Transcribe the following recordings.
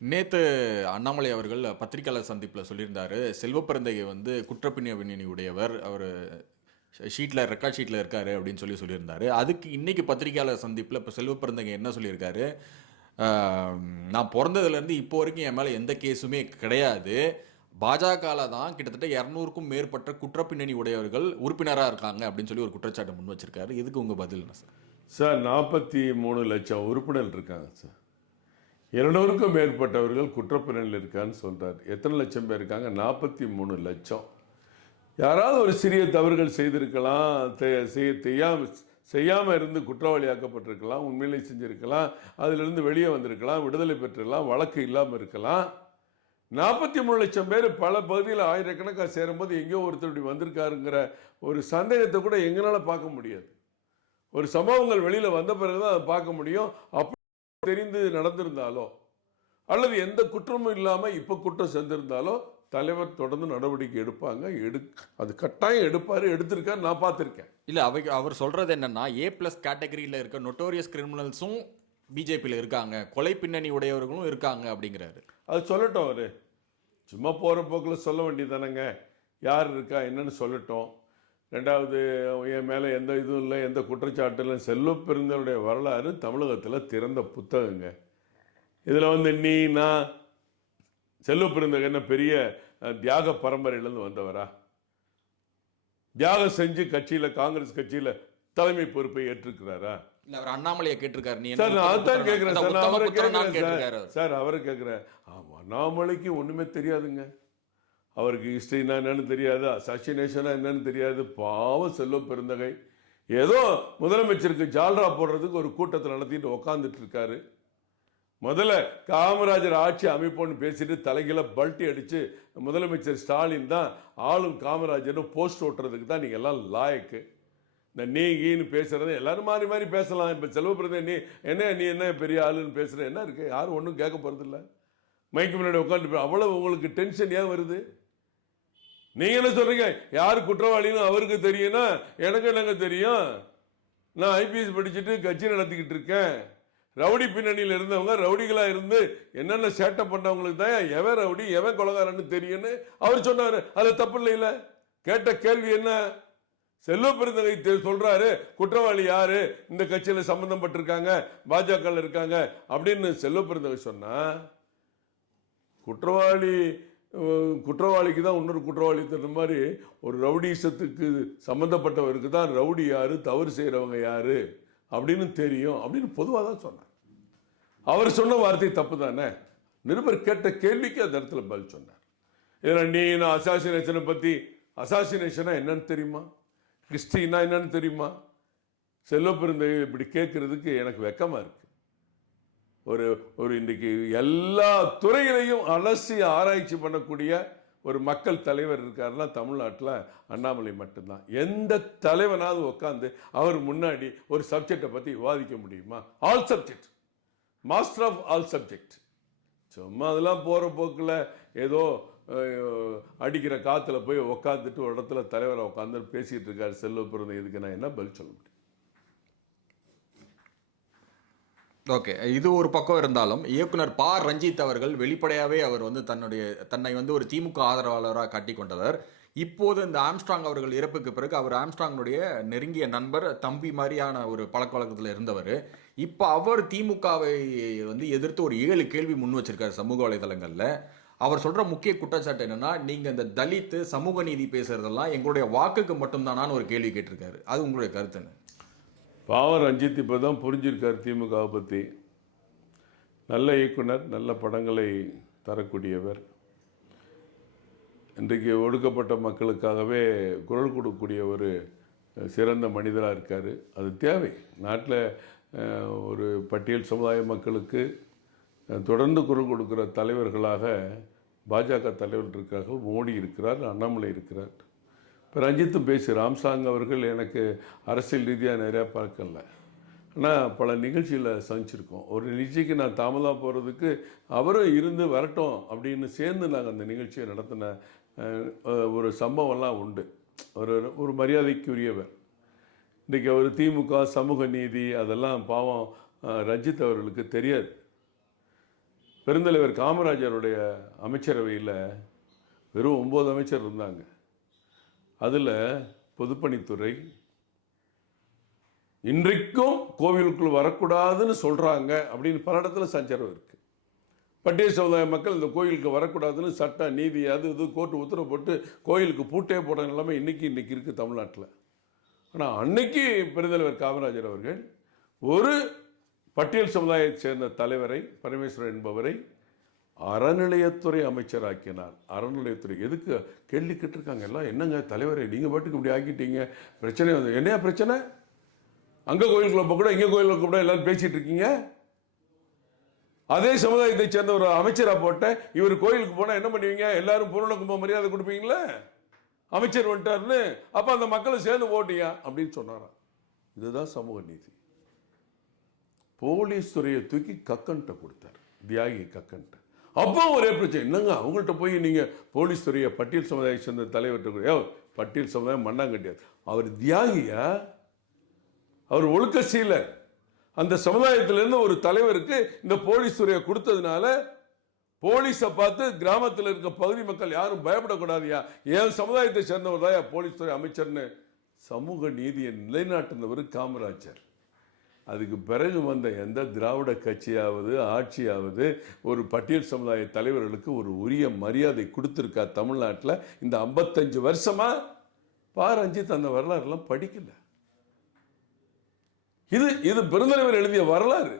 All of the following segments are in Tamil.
நேத்து அண்ணாமலை அவர்கள் பத்திரிக்கையாளர் சந்திப்பில் சொல்லியிருந்தாரு. செல்வப்பிறந்தகை வந்து குற்றப்பின்னணி உடையவர். அவரு ரெக்கார்ட் ஷீட்ல இருக்காரு அப்படின்னு சொல்லியிருந்தாரு. அதுக்கு இன்னைக்கு பத்திரிக்கையாளர் சந்திப்பில் இப்போ செல்வப்பிறந்தகை என்ன சொல்லியிருக்காரு? நான் பிறந்ததுலேருந்து இப்போ வரைக்கும் என் மேலே எந்த கேஸுமே கிடையாது. பாஜகவில் தான் கிட்டத்தட்ட 200க்கும் மேற்பட்ட குற்றப்பின்னணி உடையவர்கள் உறுப்பினராக இருக்காங்க அப்படின்னு சொல்லி ஒரு குற்றச்சாட்டு முன் வச்சிருக்காரு. இதுக்கு உங்கள் பதில் என்ன சார்? சார் 43 லட்சம் உறுப்பினர்கள் இருக்காங்க சார். 200க்கும் மேற்பட்டவர்கள் குற்றப்பின்னணியில் இருக்கான்னு சொல்கிறார். எத்தனை லட்சம் பேர் இருக்காங்க? 43 லட்சம். யாராவது ஒரு சிறிய தவறுகள் செய்திருக்கலாம், செய்யாமல் இருந்து குற்றவாளியாக்கப்பட்டிருக்கலாம், உண்மையிலே செஞ்சிருக்கலாம், அதிலிருந்து வெளியே வந்திருக்கலாம், விடுதலை பெற்றிருக்கலாம், வழக்கு இல்லாமல் இருக்கலாம். 43 லட்சம் பேர் பல பகுதியில் ஆயிரக்கணக்காக சேரும்போது எங்கேயோ ஒருத்தர் இப்படி வந்திருக்காருங்கிற ஒரு சந்தேகத்தை கூட எங்களால் பார்க்க முடியாது. ஒரு சம்பவங்கள் வெளியில் வந்த பிறகுதான் அதை பார்க்க முடியும். அப்படி தெரிந்து நடந்திருந்தாலோ அல்லது எந்த குற்றமும் இல்லாமல் இப்போ குற்றம் செஞ்சிருந்தாலோ தலைவர் தொடர்ந்து நடவடிக்கை எடுப்பாங்க. அது கட்டாயம் எடுப்பாரு, எடுத்திருக்காரு, நான் பார்த்துருக்கேன். இல்லை, அவர் சொல்றது என்னன்னா, A+ கேட்டகரியில் இருக்க நொட்டோரியஸ் கிரிமினல்ஸும் பிஜேபியில் இருக்காங்க, கொலை பின்னணி உடையவர்களும் இருக்காங்க அப்படிங்கிறாரு. அது சொல்லட்டும், அவரு சும்மா போகிற போக்கில் சொல்ல வேண்டியதானங்க. யார் இருக்கா என்னன்னு சொல்லட்டும். ரெண்டாவது, என் மேலே எந்த இதுவும் இல்லை, எந்த குற்றச்சாட்டு இல்லை. செல்வப்பெருந்தனுடைய வரலாறு தமிழகத்தில் திறந்த புத்தகங்க. இதில் வந்து நான் செல்வப்பெருந்தகை என்ன பெரிய தியாக பரம்பரையிலேருந்து வந்தவரா? தியாகம் செஞ்சு கட்சியில், காங்கிரஸ் கட்சியில் தலைமை பொறுப்பை ஏற்றிருக்கிறாரா? இல்ல, அவர் அண்ணாமலையை கேட்டிருக்காரு. சார் நான் அதான் கேட்குறேன் சார், அவரை கேட்குறேன். அண்ணாமலைக்கு ஒன்றுமே தெரியாதுங்க. அவருக்கு ஹிஸ்ட்ரினா என்னன்னு தெரியாது, அசாசினேஷனா என்னன்னு தெரியாது. பாவம் செல்வப்பெருந்தகை ஏதோ முதலமைச்சருக்கு ஜால்ரா போடுறதுக்கு ஒரு கூட்டத்தில் நடத்திட்டு உக்காந்துட்டு இருக்காரு. முதல்ல காமராஜர் ஆட்சி அமைப்போன்னு பேசிட்டு தலைகளை பல்ட்டி அடிச்சு முதலமைச்சர் ஸ்டாலின் தான் ஆளும் காமராஜர் போஸ்ட் ஓட்டுறதுக்கு தான் நீங்க எல்லாம் லாயக்கு. இந்த நீன்னு பேசுறது எல்லாரும் மாறி மாறி பேசலாம். இப்ப செல்வப்பிரதே நீ என்ன பெரிய ஆளுன்னு பேசுற என்ன இருக்கு? யாரும் ஒன்றும் கேட்க போறது இல்லை. மைக்கு முன்னாடி உட்காந்து அவ்வளவு உங்களுக்கு டென்ஷன் ஏன் வருது? நீங்க என்ன சொல்றீங்க? யார் குற்றவாளின்னு அவருக்கு தெரியும்னா எனக்கு என்னங்க தெரியும்? நான் ஐபிஎஸ் படிச்சுட்டு கட்சி நடத்திக்கிட்டு இருக்கேன். ரவுடி பின்னணியில் இருந்தவங்க ரவுடிகளா இருந்து என்னென்ன சேட்டை பண்ணவங்களுக்கு தான் எவன் ரவுடி எவன் கொலகாரன்னு தெரியும்னு அவர் சொன்னாரு. அது தப்பு இல்லையில. கேட்ட கேள்வி என்ன? செல்வப்பெருந்தகை சொல்றாரு குற்றவாளி யாரு, இந்த கட்சியில சம்பந்தப்பட்டிருக்காங்க, பாஜக இருக்காங்க அப்படின்னு செல்வப்பெருந்தகை சொன்னா, குற்றவாளிக்கு தான் இன்னொரு குற்றவாளி தர மாதிரி ஒரு ரவுடிசத்துக்கு சம்பந்தப்பட்டவருக்கு தான் ரவுடி யாரு, தவறு செய்யறவங்க யாரு அப்படின்னு தெரியும் அப்படின்னு பொதுவாக தான் சொன்னார். அவர் சொன்ன வார்த்தை தப்பு தானே? நிருபர் கேட்ட கேள்விக்கு அந்த இடத்துல பதில் சொன்னார். ஏன்னா அசாசினேஷனை பத்தி, அசாசினேஷனா என்னன்னு தெரியுமா, ஹிஸ்டரினா என்னன்னு தெரியுமா? செல்வப்பெருந்தகை இப்படி கேட்கறதுக்கு எனக்கு வெக்கமா இருக்கு. ஒரு இன்றைக்கு எல்லா துறையிலையும் அலசி ஆராய்ச்சி பண்ணக்கூடிய ஒரு மக்கள் தலைவர் இருக்காருன்னா தமிழ்நாட்டில் அண்ணாமலை மட்டும்தான். எந்த தலைவனாவது உட்காந்து அவர் முன்னாடி ஒரு சப்ஜெக்டை பற்றி விவாதிக்க முடியுமா? All subject, master of all subject. சும்மா அதெல்லாம் போகிற போக்கில் ஏதோ அடிக்கிற காற்றுல போய் உட்காந்துட்டு ஒரு இடத்துல தலைவரை உட்காந்து பேசிகிட்டு இருக்காரு செல்வப்பெருந்தகை. இதுக்கு நான் என்ன பதில் சொல்ல முடியும்? ஓகே, இது ஒரு பக்கம் இருந்தாலும் இயக்குனர் ப. ரஞ்சித் அவர்கள் வெளிப்படையாகவே அவர் வந்து தன்னை வந்து ஒரு திமுக ஆதரவாளராக காட்டி கொண்டவர். இப்போது இந்த ஆம்ஸ்ட்ராங் அவர்கள் இறப்புக்கு பிறகு அவர் ஆம்ஸ்ட்ராங்குடைய நெருங்கிய நண்பர், தம்பி மாதிரியான ஒரு பழக்க வழக்கத்தில் இருந்தவர். இப்போ அவர் திமுகவை வந்து எதிர்த்து ஒரு 7 கேள்வி முன் வச்சிருக்காரு சமூக வலைதளங்களில். அவர் சொல்ற முக்கிய குற்றச்சாட்டு என்னன்னா, நீங்க இந்த தலித்து சமூக நீதி பேசுறதெல்லாம் எங்களுடைய வாக்குக்கு மட்டும்தானான்னு ஒரு கேள்வி கேட்டிருக்காரு. அது உங்களுடைய கருத்து என்ன? பாவம் ரஞ்சித் இப்போ தான் புரிஞ்சிருக்கார் திமுகவை பற்றி. நல்ல இயக்குனர், நல்ல படங்களை தரக்கூடியவர், இன்றைக்கு ஒடுக்கப்பட்ட மக்களுக்காகவே குரல் கொடுக்கக்கூடிய ஒரு சிறந்த மனிதராக இருக்கார். அது தேவை. நாட்டில் ஒரு பட்டியல் சமுதாய மக்களுக்கு தொடர்ந்து குரல் கொடுக்குற தலைவர்களாக பாஜக தலைவர்கள் இருக்கிறார்கள். மோடி இருக்கிறார், அண்ணாமலை இருக்கிறார். இப்போ ரஞ்சித்தும் பேசி ராம்சாங் அவர்கள் எனக்கு அரசியல் ரீதியாக நிறையா பார்க்கல, ஆனால் பல நிகழ்ச்சியில் சந்திச்சிருக்கோம். ஒரு நிகழ்ச்சிக்கு நான் தாமதமாக போகிறதுக்கு அவரும் இருந்து வரட்டும் அப்படின்னு சேர்ந்து நாங்கள் அந்த நிகழ்ச்சியை நடத்தின ஒரு சம்பவம்லாம் உண்டு. ஒரு மரியாதைக்குரியவர். இன்றைக்கி அவர் திமுக சமூக நீதி அதெல்லாம் பாவம் ரஞ்சித் அவர்களுக்கு தெரியாது. பெருந்தலைவர் காமராஜருடைய அமைச்சரவையில் வெறும் 9 அமைச்சர் இருந்தாங்க. அதில் பொதுப்பணித்துறை இன்றைக்கும் கோவிலுக்குள் வரக்கூடாதுன்னு சொல்கிறாங்க அப்படின்னு பல இடத்துல சஞ்சலம் இருக்குது. பட்டியல் சமுதாய மக்கள் இந்த கோயிலுக்கு வரக்கூடாதுன்னு சட்ட நீதி அது இது கோர்ட்டு உத்தரவு போட்டு கோயிலுக்கு பூட்டே போடுற நிலைமை இன்னைக்கு இருக்குது தமிழ்நாட்டில். ஆனால் அன்னைக்கு பெருந்தலைவர் காமராஜர் அவர்கள் ஒரு பட்டியல் சமுதாயத்தை சேர்ந்த தலைவரை, பரமேஸ்வரன் என்பவரை, அறநிலையத்துறை அமைச்சராக்கினார். அறநிலையத்துறை எதுக்கு கேள்வி கேட்டிருக்காங்க எல்லாம், என்னங்க தலைவரை நீங்கள் பாட்டுக்கு இப்படி ஆக்கிட்டீங்க, பிரச்சனை வந்து என்னையா பிரச்சனை, அங்கே கோயிலுக்குள்ள கூட இங்கே கோயிலுக்கு கூட எல்லாரும் பேசிட்டு இருக்கீங்க. அதே சமுதாயத்தை சேர்ந்த ஒரு அமைச்சரா போட்ட இவர் கோயிலுக்கு போனா என்ன பண்ணுவீங்க, எல்லாரும் பூரண கும்ப மரியாதை கொடுப்பீங்களே, அமைச்சர் வந்துட்டாருன்னு, அப்ப அந்த மக்களை சேர்ந்து ஓட்டியா அப்படின்னு சொன்னாராம். இதுதான் சமூக நீதி. போலீஸ் துறையை தூக்கி கக்கன்ட்ட கொடுத்தார், தியாகி கக்கன்ட்ட. அப்போ ஒரே பிரச்சனை, என்னங்க அவங்கள்ட்ட போய் நீங்க போலீஸ் துறையை பட்டியல் சமுதாயம் சேர்ந்த தலைவர்கிட்ட, பட்டியல் சமுதாயம் மண்ணாங்கட்டியார், அவர் தியாகியா, அவர் ஒழுக்க சீலர். அந்த சமுதாயத்திலிருந்து ஒரு தலைவருக்கு இந்த போலீஸ் துறையை கொடுத்ததுனால போலீஸை பார்த்து கிராமத்தில் இருக்க பகுதி மக்கள் யாரும் பயப்படக்கூடாதியா, என் சமுதாயத்தை சேர்ந்தவர் தான் போலீஸ் துறை அமைச்சர்னு சமூக நீதியை நிலைநாட்டினவர் காமராஜர். அதுக்கு பிறகு வந்த எந்த திராவிட கட்சியாவது ஆட்சியாவது ஒரு பட்டியல் சமுதாய தலைவர்களுக்கு ஒரு உரிய மரியாதை கொடுத்துருக்கா தமிழ்நாட்டில்? இந்த 55 வருஷமா ரஞ்சித் அந்த வரலாறுலாம் படிக்கல. இது பெருந்தலைவர் எழுதிய வரலாறு.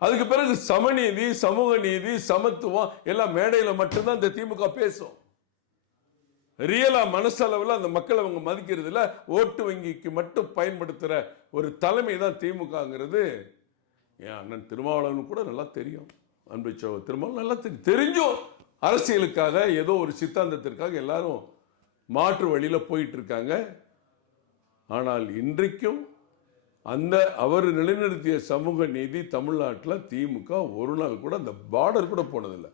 அதுக்கு பிறகு சமநீதி, சமூக நீதி, சமத்துவம் எல்லாம் மேடையில மட்டும்தான் இந்த திமுக பேசும். ரியலா மனசளவில் அந்த மக்களை அவங்க மதிக்கிறது இல்ல, ஓட்டு வங்கிக்கு மட்டும் பயன்படுத்துற ஒரு தலைமை தான் திமுகங்கிறது என் அண்ணன் திருமாவளவன் கூட நல்லா தெரியும். அன்பு திருமாவளவன் நல்லா தெரிஞ்சும் அரசியலுக்காக ஏதோ ஒரு சித்தாந்தத்திற்காக எல்லாரும் மாற்று வழியில போயிட்டு இருக்காங்க. ஆனால் இன்றைக்கும் அந்த அவர் நிலைநிறுத்திய சமூக நீதி தமிழ்நாட்டில் திமுக ஒரு நாள் கூட அந்த பார்டர் கூட போனதில்லை.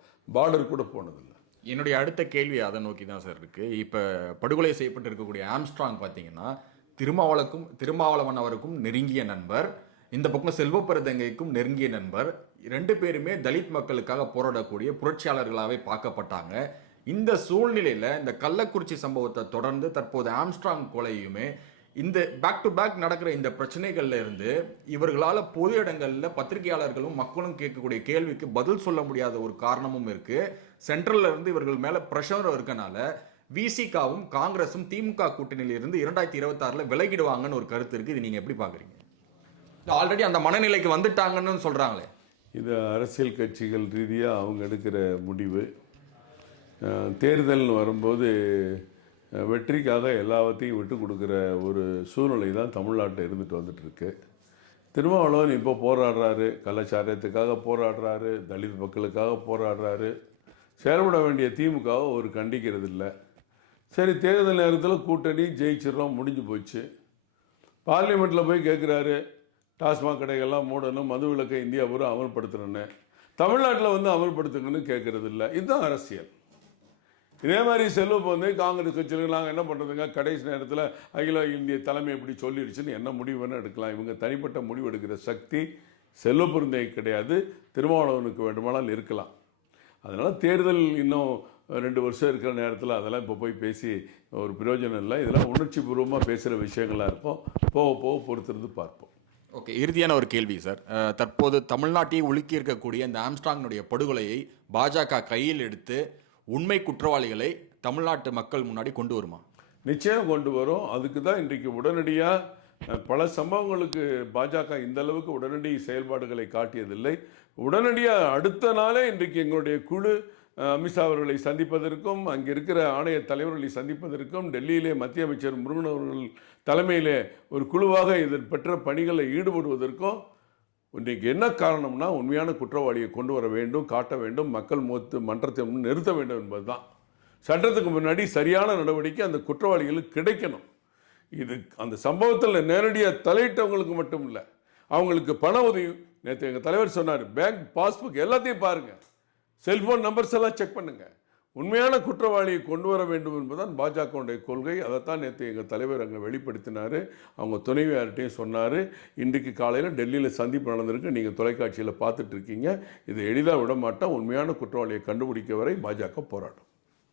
என்னுடைய அடுத்த கேள்வி அதை நோக்கி தான் சார் இருக்கு. இப்போ படுகொலை செய்யப்பட்டு இருக்கக்கூடிய ஆம்ஸ்ட்ராங் பார்த்தீங்கன்னா திருமாவளவன் அவருக்கும் நெருங்கிய நண்பர், இந்த பக்கம் செல்வப்பெருந்தங்கைக்கும் நெருங்கிய நண்பர். 2 பேருமே தலித் மக்களுக்காக போராடக்கூடிய புரட்சியாளர்களாகவே பார்க்கப்பட்டாங்க. இந்த சூழ்நிலையில் இந்த கள்ளக்குறிச்சி சம்பவத்தை தொடர்ந்து தற்போது ஆம்ஸ்ட்ராங் கொலையுமே, இந்த பேக் டு பேக் நடக்கிற இந்த பிரச்சனைகள்ல இருந்து இவர்களால் பொது இடங்கள்ல பத்திரிகையாளர்களும் மக்களும் கேட்கக்கூடிய கேள்விக்கு பதில் சொல்ல முடியாத ஒரு காரணமும் இருக்கு. சென்ட்ரல்ல இருந்து இவர்கள் மேல பிரஷர் இருக்கனால விசிகாவும் காங்கிரசும் திமுக கூட்டணியில இருந்து 2026 விலகிடுவாங்கன்னு ஒரு கருத்து இருக்கு. இது நீங்க எப்படி பாக்குறீங்க? ஆல்ரெடி அந்த மனநிலைக்கு வந்துட்டாங்கன்னு சொல்றாங்களே. இது அரசியல் கட்சிகள் ரீதியாக அவங்க எடுக்கிற முடிவு. தேர்தல் வரும்போது வெற்றிக்காக எல்லாத்தையும் விட்டு கொடுக்குற ஒரு சூழ்நிலை தான் தமிழ்நாட்டில் இருந்துட்டு வந்துட்டு இருக்கு. திருமாவளவன் இப்போ போராடுறாரு, கலாச்சாரத்துக்காக போராடுறாரு, தலித் மக்களுக்காக போராடுறாரு. செயல்பட வேண்டிய திமுகவை ஒரு கண்டிக்கிறது இல்லை. சரி, தேர்தல் நேரத்தில் கூட்டணி ஜெயிச்சிடறோம், முடிஞ்சு போச்சு. பார்லிமெண்ட்டில் போய் கேட்குறாரு, டாஸ்மாக் கடைகள்லாம் மூடணும், மது விலக்கை இந்தியா பூரா அமல்படுத்தணுன்னு. தமிழ்நாட்டில் வந்து அமல்படுத்துங்கன்னு கேட்கறது இல்லை. இதுதான் அரசியல். இதே மாதிரி செல்வம் வந்து காங்கிரஸ் கட்சியில் நாங்கள் என்ன பண்ணுறதுங்க, கடைசி நேரத்தில் அகில இந்திய தலைமை இப்படி சொல்லிடுச்சுன்னு என்ன முடிவு வேணால் எடுக்கலாம். இவங்க தனிப்பட்ட முடிவு எடுக்கிற சக்தி செல்வப்பெருந்தை கிடையாது, திருமாவளவனுக்கு வேண்டுமானால் இருக்கலாம். அதனால் தேர்தல் இன்னும் 2 வருஷம் இருக்கிற நேரத்தில் அதெல்லாம் இப்போ போய் பேசி ஒரு பிரயோஜனம் இல்லை. இதெல்லாம் உணர்ச்சி பூர்வமாக பேசுகிற விஷயங்களாக இருக்கும். போக போக பொறுத்திருந்து பார்ப்போம். ஓகே, இறுதியான ஒரு கேள்வி சார். தற்போது தமிழ்நாட்டையே உலுக்கி இருக்கக்கூடிய இந்த ஆம்ஸ்ட்ராங்கினுடைய படுகொலையை பாஜக கையில் எடுத்து உண்மை குற்றவாளிகளை தமிழ்நாட்டு மக்கள் முன்னாடி கொண்டு வருமா? நிச்சயம் கொண்டு வரும். அதுக்கு தான் இன்றைக்கு உடனடியாக பல சம்பவங்களுக்கு பாஜக இந்த அளவுக்கு உடனடி செயல்பாடுகளை காட்டியதில்லை. உடனடியாக அடுத்த நாளே இன்றைக்கு எங்களுடைய குழு அமித்ஷா அவர்களை சந்திப்பதற்கும், அங்கே இருக்கிற ஆணைய தலைவர்களை சந்திப்பதற்கும், டெல்லியிலே மத்திய அமைச்சர் முருகன் அவர்கள் தலைமையிலே ஒரு குழுவாக இதன் பெற்ற பணிகளை ஈடுபடுவதற்கும் இன்றைக்கு என்ன காரணம்னா, உண்மையான குற்றவாளியை கொண்டு வர வேண்டும், காட்ட வேண்டும், மக்கள் மன்றத்தை நிறுத்த வேண்டும் என்பதுதான். சட்டத்துக்கு முன்னாடி சரியான நடவடிக்கை அந்த குற்றவாளிகளுக்கு கிடைக்கணும். இது அந்த சம்பவத்தில் நேரடியாக தலையிட்டவங்களுக்கு மட்டும் இல்லை, அவங்களுக்கு பண உதவி. நேற்று எங்கள் தலைவர் சொன்னார், பேங்க் பாஸ்புக் எல்லாத்தையும் பாருங்கள், செல்ஃபோன் நம்பர்ஸ் எல்லாம் செக் பண்ணுங்கள், உண்மையான குற்றவாளியை கொண்டு வர வேண்டும் என்பதுதான் பாஜகவுடைய கொள்கை. அதைத்தான் நேற்று எங்கள் தலைவர் அங்கே வெளிப்படுத்தினார். அவங்க துணைவியார்கிட்டையும் சொன்னார். இன்றைக்கு காலையில் டெல்லியில் சந்திப்பு நடந்திருக்கு, நீங்கள் தொலைக்காட்சியில் பார்த்துட்டு இருக்கீங்க. இது எளிதாக விட மாட்டோம். உண்மையான குற்றவாளியை கண்டுபிடிக்க வரை பாஜக போராட்டம்.